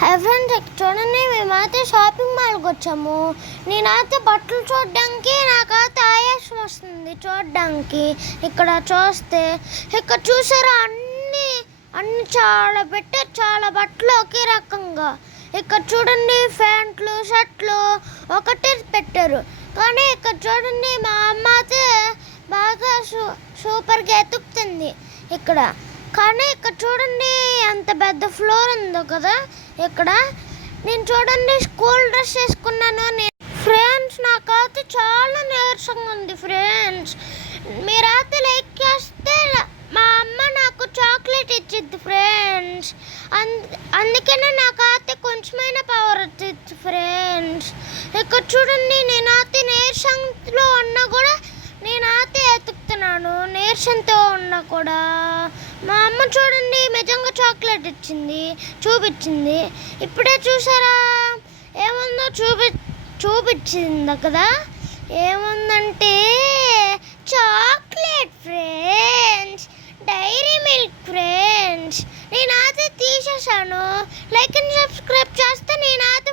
Hi friends, చూడండి మేమైతే shopping మాల్కి వచ్చాము. నేనైతే బట్టలు చూడడానికి నాకైతే ఆయాసం వస్తుంది చూడడానికి. ఇక్కడ చూస్తే ఇక్కడ చూసారా అన్ని అన్ని చాలా పెట్టారు, చాలా బట్టలు ఒకే రకంగా. ఇక్కడ చూడండి ప్యాంట్లు షర్ట్లు ఒకటే పెట్టారు. కానీ ఇక్కడ చూడండి మా అమ్మ అయితే బాగా సూపర్గా ఎతుకుతుంది ఇక్కడ. కానీ ఇక్కడ చూడండి ఎంత పెద్ద ఫ్లోర్ ఉందో కదా. ఇక్కడ నేను చూడండి స్కూల్ డ్రెస్ వేసుకున్నాను ఫ్రెండ్స్. నాకైతే చాలా నీరసంగా ఉంది ఫ్రెండ్స్. మీరైతే లైక్ చేస్తే మా అమ్మ నాకు చాక్లెట్ ఇచ్చిద్ది ఫ్రెండ్స్. అందుకనే నాకైతే కొంచెమైనా పవర్ వచ్చింది ఫ్రెండ్స్. ఇక్కడ చూడండి నేనైతే నీరసంలో ఉన్నా కూడా నేనైతే ఎతుకుతున్నాను. నీరసంతో ఉన్నా కూడా మా అమ్మ చూడండి నిజంగా చాక్లెట్ ఇచ్చింది, చూపించింది. ఇప్పుడే చూసారా ఏముందో చూపించింది కదా. ఏముందంటే chocolate friends, dairy milk friends. నేనైతే తీసేసాను. లైక్ అండ్ సబ్స్క్రైబ్ చేస్తే నేనైతే